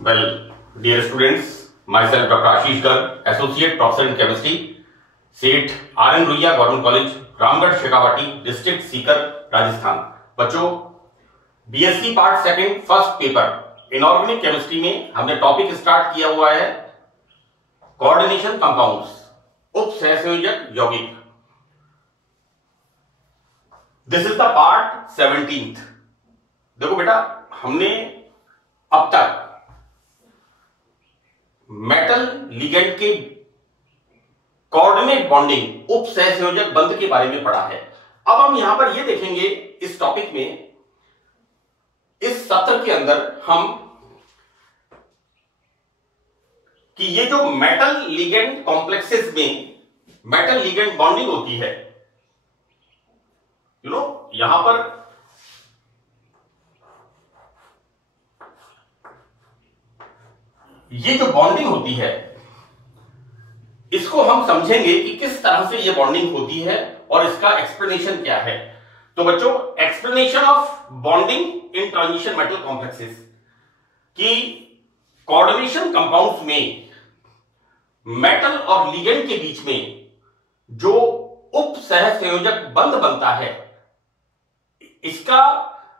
Well, dear students, myself Dr. Ashish Garg, Associate Professor in Chemistry, Seth RN Ruia government college, Ramgarh Shekhawati, district Sikar, Rajasthan. बच्चों, BSc part second first paper inorganic chemistry में हमने topic start किया हुआ है coordination compounds, उप सहसंयोजक यौगिक। This is the part 17th। देखो बेटा, हमने अब तक मेटल लिगेंड के कोऑर्डिनेट बॉन्डिंग, उप सहसंयोजक बंध के बारे में पढ़ा है। अब हम यहां पर यह देखेंगे इस टॉपिक में, इस सत्र के अंदर हम कि ये जो मेटल लिगेंड कॉम्प्लेक्सेस में मेटल लिगेंड बॉन्डिंग होती है, यहां पर ये जो बॉन्डिंग होती है, इसको हम समझेंगे कि किस तरह से ये बॉन्डिंग होती है और इसका एक्सप्लेनेशन क्या है। तो बच्चों, explanation of bonding in transition metal complexes की कोऑर्डिनेशन कंपाउंड्स में मेटल और लिगेंड के बीच में जो उप सहसंयोजक बंध बनता है, इसका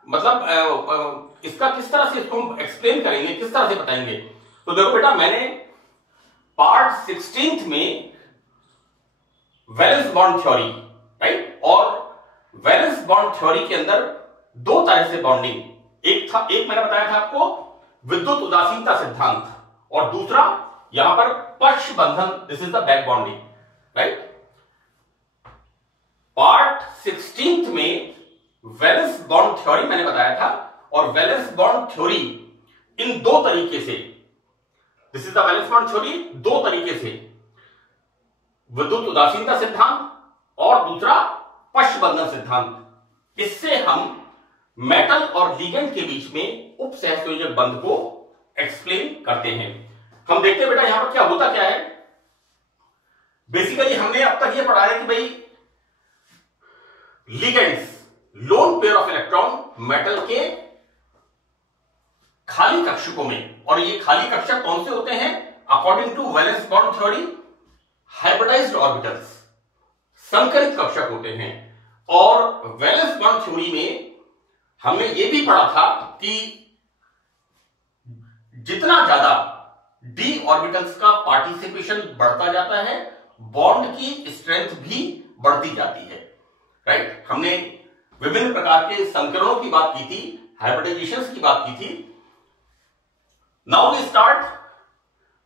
मतलब इसका किस तरह से इसको हम एक्सप्लेन करेंगे, किस तरह से बताएंगे। तो देखो बेटा, मैंने पार्ट 16th में वैलेंस बॉन्ड थ्योरी, राइट, और वैलेंस बॉन्ड थ्योरी के अंदर दो तरह से बॉन्डिंग, एक मैंने बताया था आपको विद्युत उदासीनता सिद्धांत, और दूसरा यहां पर पक्ष बंधन, this is the back bonding, right. Part 16th में वैलेंस बॉन्ड थ्योरी मैंने बताया था, और वैलेंस बॉन्ड थ्योरी इन दो तरीके से, this is the valence bond theory, दो तरीके से, विद्युत उदासीनता सिद्धांत और दूसरा पक्ष बंधन सिद्धांत, इससे हम मेटल और लिगेंड के बीच में उप सहसंयोजक बंध को एक्सप्लेन करते हैं। हम देखते हैं बेटा यहां पर क्या होता क्या है। बेसिकली हमने अब तक ये पढ़ा है कि भाई ligands, lone pair of electron metal के खाली कक्षकों में, और ये खाली कक्षक कौन से होते हैं according to valence bond theory, hybridized orbitals, संकरित कक्षक होते हैं। और वैलेंस बॉन्ड थ्योरी में हमने ये भी पढ़ा था कि जितना ज्यादा डी ऑर्बिटल्स का पार्टिसिपेशन बढ़ता जाता है, बॉन्ड की स्ट्रेंथ भी बढ़ती जाती है, राइट। हमने विभिन्न प्रकार के संकरणों की बात की थी, हाइब्रिडाइजेशंस की बात की थी। नाउ वी स्टार्ट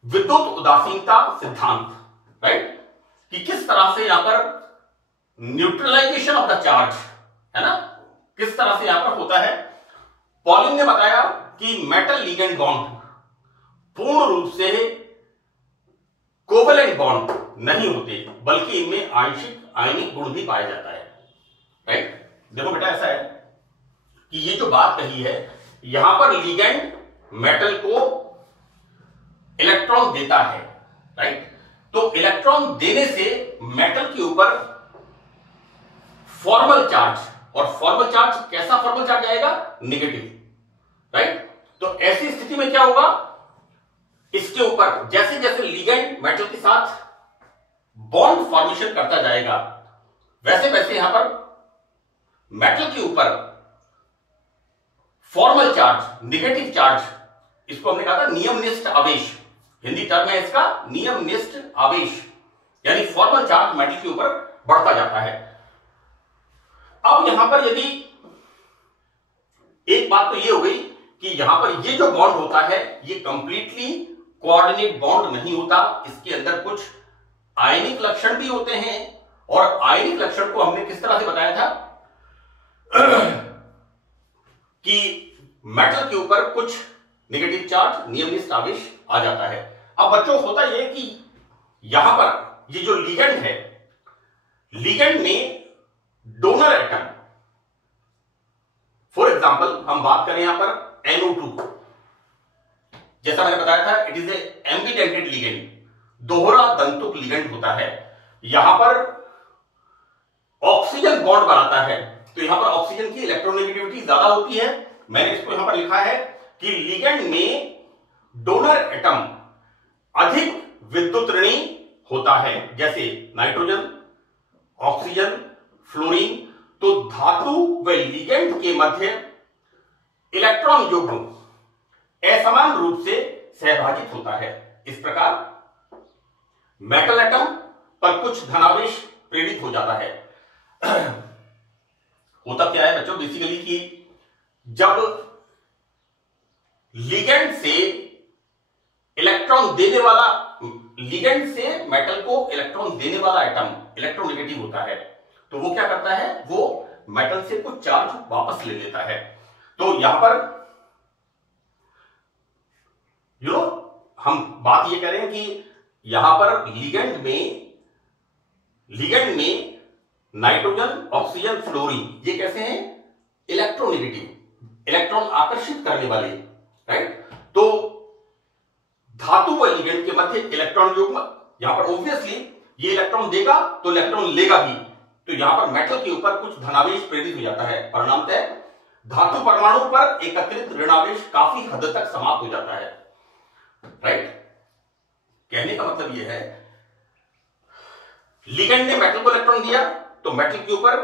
विद्युत उदासीनता सिद्धांत, राइट, कि किस तरह से यहां पर न्यूट्रलाइजेशन ऑफ द चार्ज, है ना, किस तरह से यहां पर होता है। पॉलिंग ने बताया कि मेटल लिगेंड बॉन्ड पूर्ण रूप से कोवेलेंट बॉन्ड नहीं होते, बल्कि इनमें आंशिक आयनिक गुण भी पाया जाता है, राइट। देखो बेटा, ऐसा है कि ये जो बात कही है, यहां पर लिगेंड मेटल को इलेक्ट्रॉन देता है, राइट। तो इलेक्ट्रॉन देने से मेटल के ऊपर फॉर्मल चार्ज, और फॉर्मल चार्ज कैसा फॉर्मल चार्ज आएगा, नेगेटिव, राइट। तो ऐसी स्थिति में क्या होगा, इसके ऊपर जैसे जैसे लिगेंड मेटल के साथ बॉन्ड फॉर्मेशन करता जाएगा, वैसे वैसे यहां पर मेटल के ऊपर फॉर्मल चार्ज, नेगेटिव चार्ज, इसको हमने कहा था नियमनिष्ठ आवेश, हिंदी टर्म है इसका नियमनिष्ठ आवेश, यानी फॉर्मल चार्ज मेटल के ऊपर बढ़ता जाता है। अब यहां पर यदि एक बात तो ये हो गई कि यहां पर ये जो बॉन्ड होता है, ये कंप्लीटली कोऑर्डिनेट बॉन्ड नहीं होता, इसके अंदर कुछ आयनिक लक्षण भी होते हैं, और आयनिक लक्षण को हमने किस तरह से बताया था कि मेटल के ऊपर कुछ नेगेटिव चार्ज, नियमनिष्ठ आवेश आ जाता है। अब बच्चों, होता यह कि यहां पर ये जो लिगेंड है, लिगेंड में डोनर एटम, फॉर एग्जांपल हम बात करें यहां पर NO2, जैसा मैंने बताया था, it is a ambidentate ligand, दोहरा दंतुक लिगेंड होता है। यहां पर ऑक्सीजन बॉन्ड बनाता है, तो यहां पर ऑक्सीजन की इलेक्ट्रोनेगेटिविटी ज्यादा होती है। मैंने इसको यहां पर लिखा है कि लिगेंड में डोनर एटम अधिक विद्युत ऋणी होता है, जैसे नाइट्रोजन, ऑक्सीजन, फ्लोरीन। तो धातु व लिगेंड के मध्य इलेक्ट्रॉन युग्म असमान रूप से सहभाजित होता है। इस प्रकार मेटल एटम पर कुछ धनावेश प्रेरित हो जाता है। होता क्या है बच्चों, बेसिकली कि जब लिगेंड से इलेक्ट्रॉन देने वाला, लिगेंड से मेटल को इलेक्ट्रॉन देने वाला एटम इलेक्ट्रोनेगेटिव होता है, तो वो क्या करता है, वो मेटल से कुछ चार्ज वापस ले लेता है। तो यहां पर हम बात ये करें कि यहां पर लिगेंड में नाइट्रोजन, ऑक्सीजन, फ्लोरीन ये कैसे हैं, इलेक्ट्रोनेगेटिव, इलेक्ट्रॉन आकर्षित करने वाले, राइट। तो धातु व लिगेंड के मध्य इलेक्ट्रॉन युग्म, यहां पर ऑब्वियसली ये इलेक्ट्रॉन देगा तो इलेक्ट्रॉन लेगा भी, तो यहां पर मेटल के ऊपर कुछ धनावेश प्रेरित हो जाता है। परिणामतः धातु परमाणु पर एकत्रित ऋणावेश काफी हद तक समाप्त हो जाता है, राइट। कहने का मतलब यह है, लिगेंड ने मेटल को इलेक्ट्रॉन दिया तो मेटल के ऊपर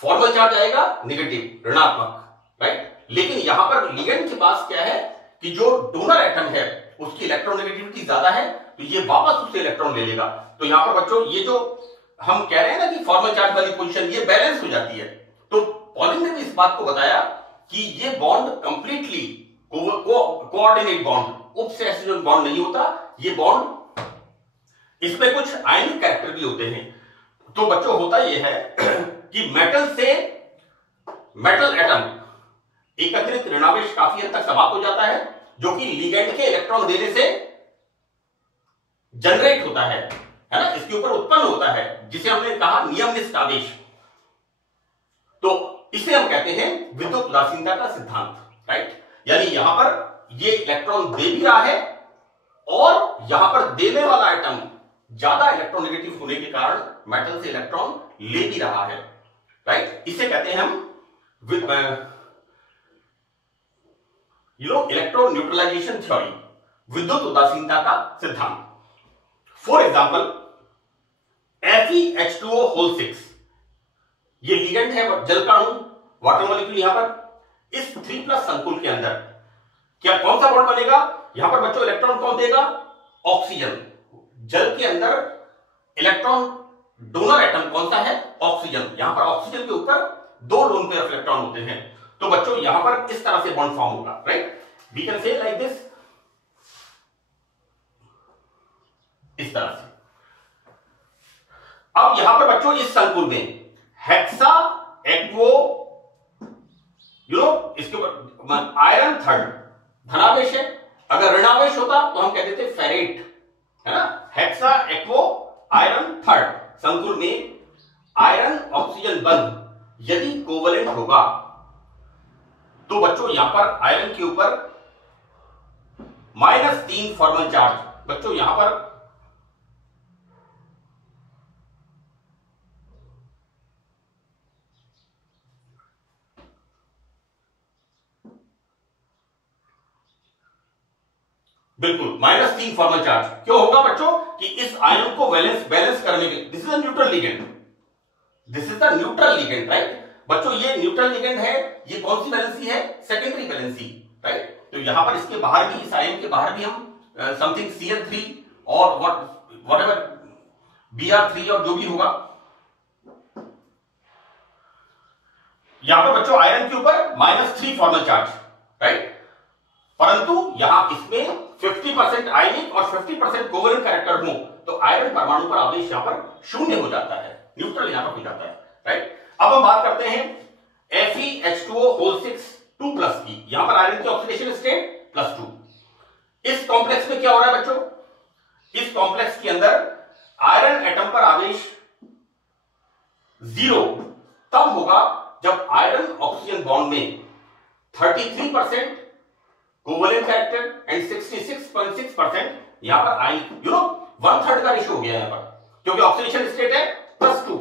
फॉर्मल चार्ज आएगा नेगेटिव, ऋणात्मक, राइट। लेकिन यहां पर लिगेंड के पास क्या है कि जो डोनर एटम है उसकी इलेक्ट्रोनेगेटिविटी ज्यादा है, तो ये वापस उससे इलेक्ट्रॉन ले लेगा। तो यहां पर बच्चों ये जो हम कह रहे हैं ना कि फॉर्मल चार्ज वाली पोजीशन, ये बैलेंस हो जाती है। तो पॉलिंग ने भी इस बात को बताया कि ये बॉन्ड कंप्लीटली कोऑर्डिनेट बॉन्ड, उपसहसंयोजक बॉन्ड नहीं होता, ये बॉन्ड, इसमें कुछ आयनिक कैरेक्टर भी होते हैं। तो बच्चों होता यह है कि मेटल से मेटल एटम एकत्रित ऋणावेश काफी हद तक समाप्त हो जाता है, जो कि लिगेंड के इलेक्ट्रॉन देने से जनरेट होता है ना, इसके ऊपर उत्पन्न होता है, जिसे हमने कहा नियमनिष्ठ आवेश। तो इसे हम कहते हैं विद्युत उदासीनता का सिद्धांत, राइट। यानी यहां पर ये इलेक्ट्रॉन दे भी रहा है और यहां पर देने वाला एटम ज्यादा इलेक्ट्रोनेगेटिव होने के कारण मेटल से इलेक्ट्रॉन ले भी रहा है, राइट। इसे कहते हैं हम इलेक्ट्रो न्यूट्रलाइजेशन थ्योरी, विद्युत उदासीनता का सिद्धांत। फॉर एग्जाम्पल FeH2O6, ये लिगेंड है जल का अणु, वाटर मॉलिक्यूल। यहां पर इस 3+ संकुल के अंदर क्या कौन सा बॉन्ड बनेगा, यहां पर बच्चों इलेक्ट्रॉन कौन देगा, ऑक्सीजन। जल के अंदर इलेक्ट्रॉन डोनर एटम कौन सा है, ऑक्सीजन। यहां पर ऑक्सीजन के ऊपर 2 लोन पेयर ऑफ इलेक्ट्रॉन होते हैं। तो बच्चों यहां पर इस तरह से बॉन्ड फॉर्म होगा, right. We can say like this, इस तरह से। अब यहां पर बच्चों इस संकुल में हेक्सा एक्वो, इसके ऊपर आयरन थर्ड धनावेश है। अगर ऋणावेश होता तो हम कहते थे फेरेट, है ना। हेक्सा एक्वो आयरन थर्ड संकुल में आयरन ऑक्सीजन बंध यदि कोवलेंट होगा तो बच्चों यहां पर आयरन के ऊपर -3 फॉर्मल चार्ज। बच्चों यहां पर बिल्कुल -3 फॉर्मल चार्ज क्यों होगा बच्चों, कि इस आयन को बैलेंस करने के, this is a neutral ligand, this is the neutral ligand, right. बच्चों ये न्यूट्रल लिगेंड है, ये कौन सी वैलेंसी है, सेकेंडरी वैलेंसी, राइट। तो यहां पर इसके बाहर भी, इस आयन के बाहर भी हम समथिंग Cl3 और व्हाटएवर Br3 और जो भी होगा, यहां पर बच्चों आयरन के ऊपर -3 फॉर्मल चार्ज, राइट। परंतु यहां इसमें 50% आयनिक और 50% कोवलेंट कैरेक्टर हो तो आयरन परमाणु पर आवेश यहां पर शून्य हो जाता है, न्यूट्रल यहां पर हो जाता है, राइट। अब हम बात करते हैं FeH2O6 2+ की। यहां पर आयरन की ऑक्सीडेशन स्टेट +2। इस कॉम्प्लेक्स में क्या हो रहा है बच्चों, इस कॉम्प्लेक्स के अंदर आयरन एटम पर आवेश 0 तब होगा जब आयरन ऑक्सीजन बॉन्ड में 33% कोवलेंट कैरेक्टर एंड 66.6% यहां पर आयन, 1/3 का रेशियो हो गया यहां पर, क्योंकि ऑक्सीडेशन स्टेट है +2,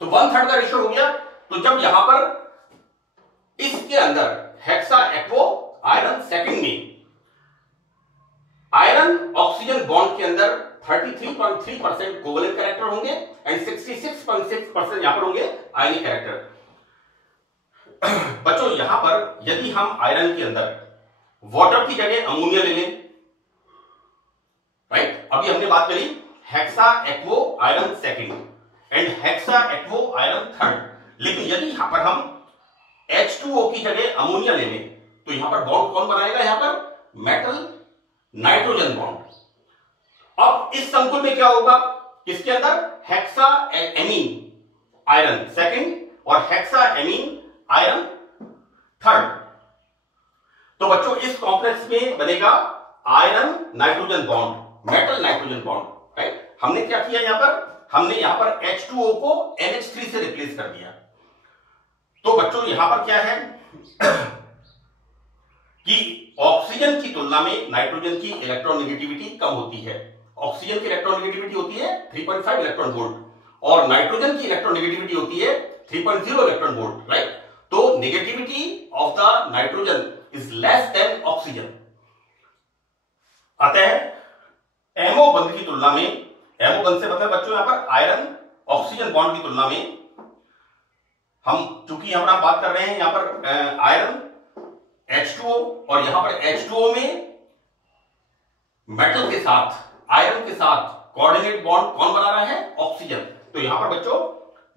तो 1/3 का रेशियो हो गया। तो जब यहां पर इसके अंदर हेक्सा एक्वो आयरन सेकंड में आयरन ऑक्सीजन बॉन्ड के अंदर 33.3% कोवेलेंट कैरेक्टर होंगे एंड 66.6% यहां पर होंगे आयनिक कैरेक्टर। बच्चों यहां पर यदि हम आयरन के अंदर वाटर की जगह अमोनिया ले लें, राइट, अभी हमने बात करी hexa aquo iron second and hexa aquo iron third, लेकिन यदि यहां पर हम H2O की जगह अमोनिया ले लें तो यहां पर बॉन्ड कौन बनाएगा, यहां पर मेटल नाइट्रोजन बॉन्ड। अब इस संकुल में क्या होगा, किसके अंदर हेक्सा एमीन आयरन सेकंड और हेक्सा एमीन आयरन थर्ड। तो बच्चों इस कॉम्प्लेक्स में बनेगा iron nitrogen bond, metal nitrogen bond, right. हमने क्या किया यहां पर, हमने यहां पर H2O को NH3 से रिप्लेस कर दिया। तो बच्चों यहां पर क्या है कि ऑक्सीजन की तुलना में नाइट्रोजन की इलेक्ट्रोनेगेटिविटी कम होती है। ऑक्सीजन की इलेक्ट्रोनेगेटिविटी होती है 3.5 इलेक्ट्रॉन वोल्ट और नाइट्रोजन की इलेक्ट्रोनेगेटिविटी होती है 3.0 इलेक्ट्रॉन वोल्ट, राइट। तो negativity of the nitrogen is less than oxygen. अतः एमओ बंध की तुलना में, एमओ बंध से मतलब बच्चों यहां पर आयरन ऑक्सीजन बॉन्ड की तुलना में, हम चूंकि यहां पर आप बात कर रहे हैं यहां पर आयरन H2O और यहां पर H2O में मेटल के साथ, आयरन के साथ कोऑर्डिनेट बॉन्ड कौन बना रहा है, ऑक्सीजन। तो यहां पर बच्चों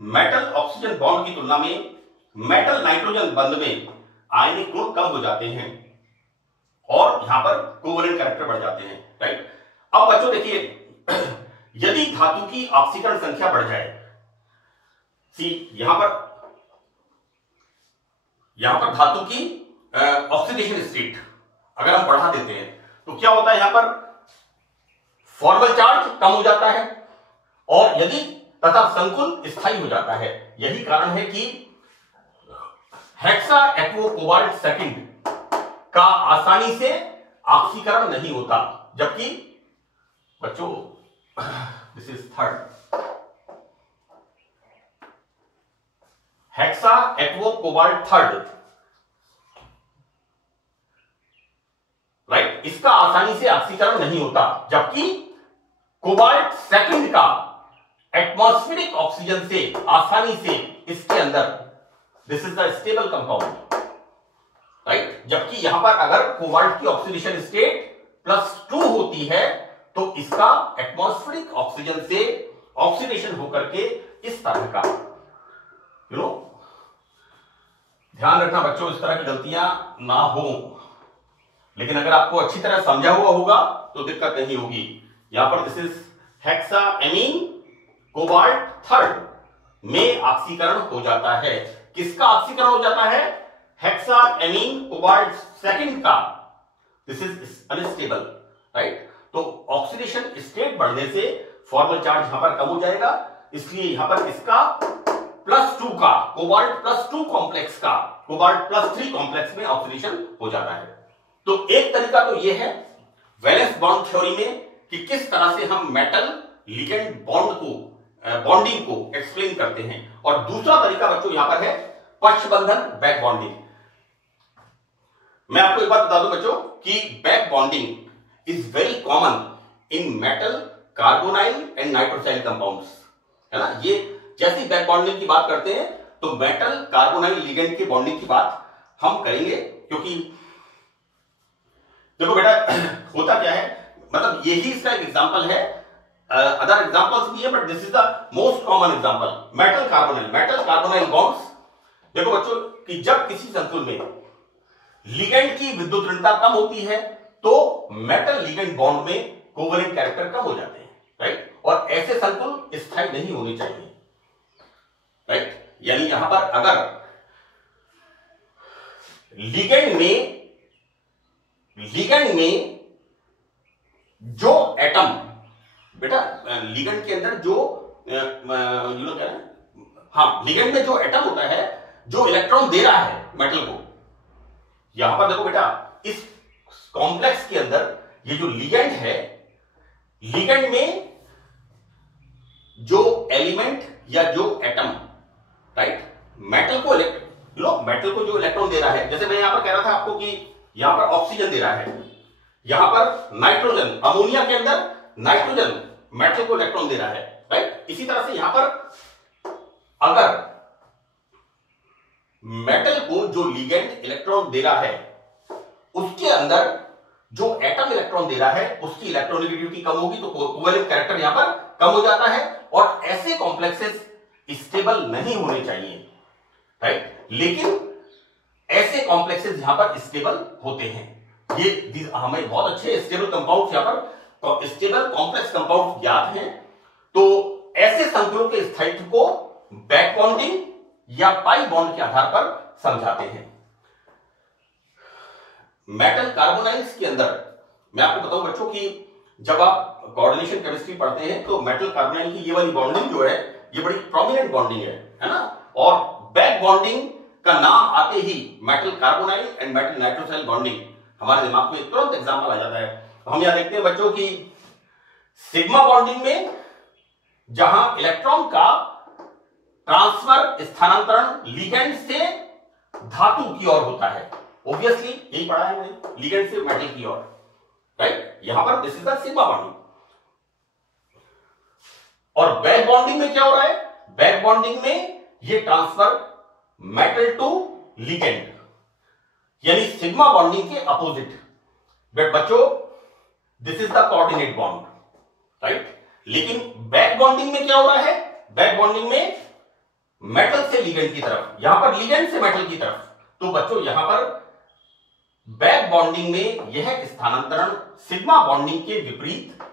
मेटल ऑक्सीजन बॉन्ड की तुलना में मेटल नाइट्रोजन बंध में आयनिक गुण कम हो जाते हैं और यहां पर कोवेलेंट कैरेक्टर बढ़ जाते हैं, राइट। अब बच्चों देखिए यदि धातु की ऑक्सीकरण संख्या बढ़ जाए, यहां पर धातु की ऑक्सीडेशन स्टेट अगर हम बढ़ा देते हैं तो क्या होता है, यहां पर फॉर्मल चार्ज कम हो जाता है और यदि तथा संकुल स्थायी हो जाता है। यही कारण है कि हेक्सा एक्वो कोबाल्ट सेकंड का आसानी से ऑक्सीकरण नहीं होता, जबकि बच्चों this is third hexa aquo cobalt third, right, इसका आसानी से ऑक्सीकरण नहीं होता, जबकि कोबाल्ट सेकंड का एटमॉस्फेरिक ऑक्सीजन से आसानी से इसके अंदर, this is the stable compound, right. जबकि यहां पर अगर कोबाल्ट की ऑक्सीडेशन स्टेट +2 होती है तो इसका एटमॉस्फेरिक ऑक्सीजन से ऑक्सीडेशन होकर के इस तरह का, ध्यान रखना बच्चों इस तरह की गलतियां ना हो, लेकिन अगर आपको अच्छी तरह समझा हुआ होगा तो दिक्कत नहीं होगी। यहां पर this is hexa amine cobalt third में ऑक्सीकरण हो जाता है। किसका ऑक्सीकरण हो जाता है, हेक्सा एमीन कोबाल्ट सेकंड का, दिस इज अनस्टेबल, राइट। तो ऑक्सीडेशन स्टेट बढ़ने से फॉर्मल चार्ज यहां पर कम हो जाएगा, इसलिए यहां पर इसका +2 का कोबाल्ट +2 कॉम्प्लेक्स का कोबाल्ट +3 कॉम्प्लेक्स में ऑक्सीडेशन हो जाता है। तो एक तरीका तो यह है वैलेंस बॉन्ड थ्योरी में कि किस तरह से हम मेटल लिगेंड बॉन्ड को, बॉन्डिंग को एक्सप्लेन करते हैं, और दूसरा तरीका बच्चों यहां पर है पक्ष बंधन, बैक बॉन्डिंग। मैं आपको एक बात बता दूं बच्चों कि back bonding is very common in metal carbonyl and nitrosyl compounds, है ना। ये जैसी बैक बॉन्डिंग की बात करते हैं तो मेटल कार्बोनाइल लिगेंड की बॉन्डिंग की बात हम करेंगे, क्योंकि देखो बेटा होता क्या है, मतलब यही इसका एक एग्जांपल है, अदर एग्जांपल्स भी है but this is the most common example. Metal carbonyl bonds, देखो बच्चों कि जब किसी संकुल में लिगेंड की विद्युत ऋणता कम होती है तो मेटल लिगेंड बॉन्ड में कोवेलेंट कैरेक्टर कम हो जाते हैं, राइट। और ऐसे संकुल स्थायी नहीं होने चाहिए, राइट। यानी यहां पर अगर लिगेंड में जो एटम, बेटा लिगेंड के अंदर जो क्या है, हाँ, लिगेंड में जो एटम होता है जो इलेक्ट्रॉन दे रहा है मेटल को, यहां पर देखो बेटा इस कॉम्प्लेक्स के अंदर ये जो लिगेंड है, लिगेंड में जो एलिमेंट या जो एटम, राइट, मेटल को जो इलेक्ट्रॉन दे रहा है, जैसे मैं यहां पर कह रहा था आपको कि यहां पर ऑक्सीजन दे रहा है, यहां पर नाइट्रोजन, अमोनिया के अंदर नाइट्रोजन मेटल को इलेक्ट्रॉन दे रहा है, राइट। इसी तरह से यहां पर अगर मेटल को जो लिगेंड इलेक्ट्रॉन दे रहा है उसके अंदर जो एटम इलेक्ट्रॉन दे रहा है उसकी इलेक्ट्रोनेगेटिविटी कम होगी, तो कोवेलेंट कैरेक्टर यहां पर कम हो जाता है और ऐसे कॉम्प्लेक्सेस स्टेबल नहीं होने चाहिए, राइट। लेकिन ऐसे कॉम्प्लेक्सेस यहां पर स्टेबल होते हैं। ये हमें बहुत अच्छे स्टेबल कंपाउंड्स यहां पर स्टेबल कॉम्प्लेक्स कंपाउंड्स ज्ञात हैं। तो ऐसे संकुलों के स्थायित्व को बैक बॉन्डिंग या पाई बॉन्ड के आधार पर समझाते हैं। मेटल कार्बोनाइल्स के अंदर मैं आपको बताऊं बच्चों कि जब आप कोऑर्डिनेशन केमिस्ट्री पढ़ते हैं तो मेटल कार्बोनाइल की ये वाली बॉन्डिंग जो है ये बड़ी प्रोमिनेंट बॉन्डिंग है ना। और बैक बॉन्डिंग का नाम आते ही metal carbonyl and metal nitrosyl bonding हमारे दिमाग में तुरंत एग्जांपल आ जाता है। हम यहां देखते हैं बच्चों की सिग्मा बॉन्डिंग में जहां इलेक्ट्रॉन का ट्रांसफर स्थानांतरण लिगेंड से धातु की ओर होता है, ऑब्वियसली यही पढ़ा है मैंने, लिगेंड से मेटल की ओर, राइट। यहां पर this is the sigma bonding. और बैक बॉन्डिंग में क्या हो रहा है? बैक बॉन्डिंग में ये ट्रांसफर मेटल टू लिगेंड, यानी सिग्मा बॉन्डिंग के अपोजिट। बट बच्चों this is the coordinate bond, right. लेकिन बैक बॉन्डिंग में क्या हो रहा है? बैक बॉन्डिंग में मेटल से लिगेंड की तरफ, यहां पर लिगेंड से मेटल की तरफ। तो बच्चों यहां पर बैक बॉन्डिंग में यह स्थानांतरण सिग्मा बॉन्डिंग के विपरीत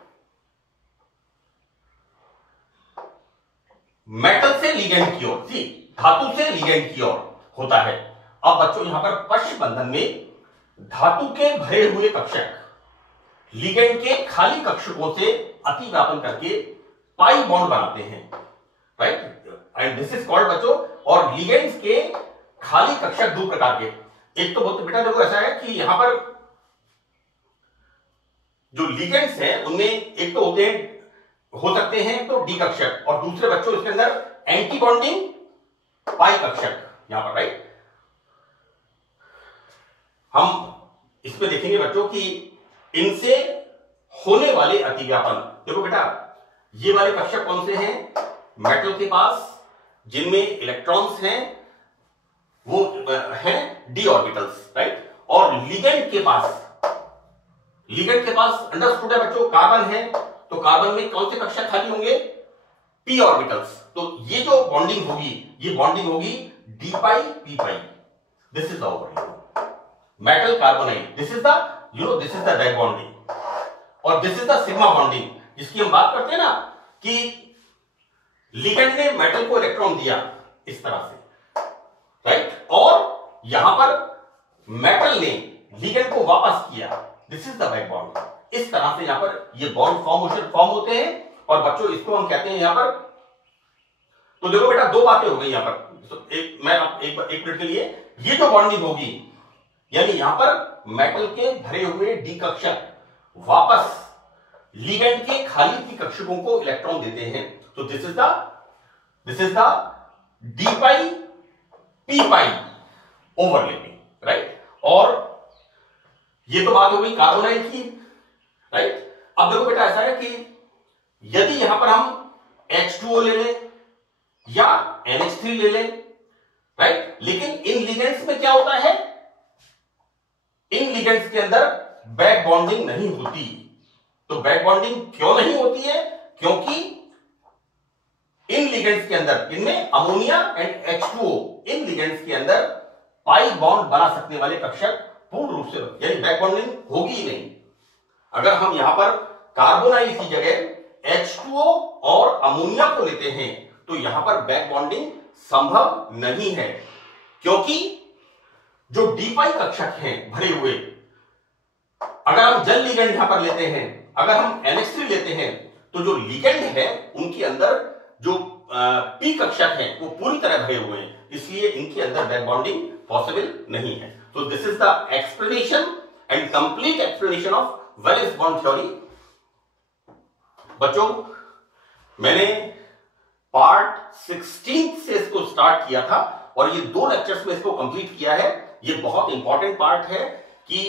मेटल से लिगेंड की ओर, धातु से लिगेंड की ओर होता है। अब बच्चों यहां पर पश्च बंधन में धातु के भरे हुए कक्षक लिगेंड के खाली कक्षकों से अतिव्यापन करके पाई बॉन्ड बनाते हैं, right. And this is called बच्चों, और लिगेंड्स के खाली कक्षक दो प्रकार के, एक तो बोलते बेटा देखो ऐसा है कि यहां पर जो लिगेंड्स हैं उनमें एक तो होते हैं, हो सकते हैं तो डी कक्षक, और दूसरे बच्चों इसके अंदर एंटी बॉन्डिंग पाई कक्षक यहां पर, राइट। हम इसमें देखेंगे बच्चों कि इनसे होने वाले अतिव्यापन, देखो बेटा ये वाले कक्षक कौन से हैं? मेटल के पास जिनमें इलेक्ट्रॉन्स हैं वो हैं डी ऑर्बिटल्स, राइट। और लिगेंड के पास अंडरस्टूड है बच्चों, कार्बन है, तो कार्बन में कौन से कक्षक खाली होंगे? P orbitals. तो ये जो बॉन्डिंग होगी ये बॉन्डिंग होगी D pi P pi. This is the bonding metal carbonyl, this is the this is the back bonding, और this is the sigma bonding जिसकी हम बात करते हैं ना कि लिगेंड ने मेटल को इलेक्ट्रॉन दिया इस तरह से, राइट। और यहां पर मेटल ने लिगेंड को वापस किया, this is the back bond. इस तरह से यहां पर ये बॉन्ड फॉर्म होते हैं। और बच्चों इसको हम कहते हैं यहां पर, तो देखो बेटा दो बातें हो गई यहां पर। तो एक मिनट के लिए ये जो बॉन्डिंग होगी, यानी यहां पर मेटल के भरे हुए डी कक्षक वापस लिगेंड के खाली पी कक्षकों को इलेक्ट्रॉन देते हैं। तो this is the D pi P pi overlapping, right. और ये तो बात हो गई कार्बोनाइल की, राइट। अब देखो बेटा ऐसा है कि यदि यहां पर हम H2O ले लें या NH3 ले लें, राइट। लेकिन इन लिगेंड्स में क्या होता है? इन लिगेंड्स के अंदर बैक बॉन्डिंग नहीं होती। तो बैक बॉन्डिंग क्यों नहीं होती है? क्योंकि इन लिगेंड्स के अंदर, इनमें ammonia and H2O, in ligands के अंदर पाई बॉन्ड बना सकने वाले कक्षक पूर्ण रूप से, यानी बैक बॉन्डिंग होगी ही नहीं। अगर हम यहां पर कार्बोनाइल की जगह H2O और अमोनिया को लेते हैं तो यहां पर बैक बॉन्डिंग संभव नहीं है, क्योंकि जो डी पाई कक्षक हैं भरे हुए, अगर हम जल लिगेंड यहां पर लेते हैं, अगर हम NH3 लेते हैं, तो जो लिगेंड है उनके अंदर जो पी कक्षक हैं वो पूरी तरह भरे हुए हैं, इसलिए इनके अंदर बैक बॉन्डिंग पॉसिबल नहीं है। तो this is the explanation and complete explanation of valence bond theory. बच्चों मैंने पार्ट 16 से इसको स्टार्ट किया था और ये 2 लेक्चर्स में इसको कंप्लीट किया है। ये बहुत इंपॉर्टेंट पार्ट है कि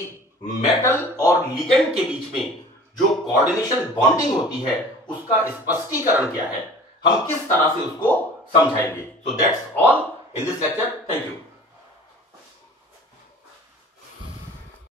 मेटल और लिगेंड के बीच में जो कोऑर्डिनेशन बॉन्डिंग होती है उसका स्पष्टीकरण क्या है, हम किस तरह से उसको समझाएंगे। So that's all in this lecture.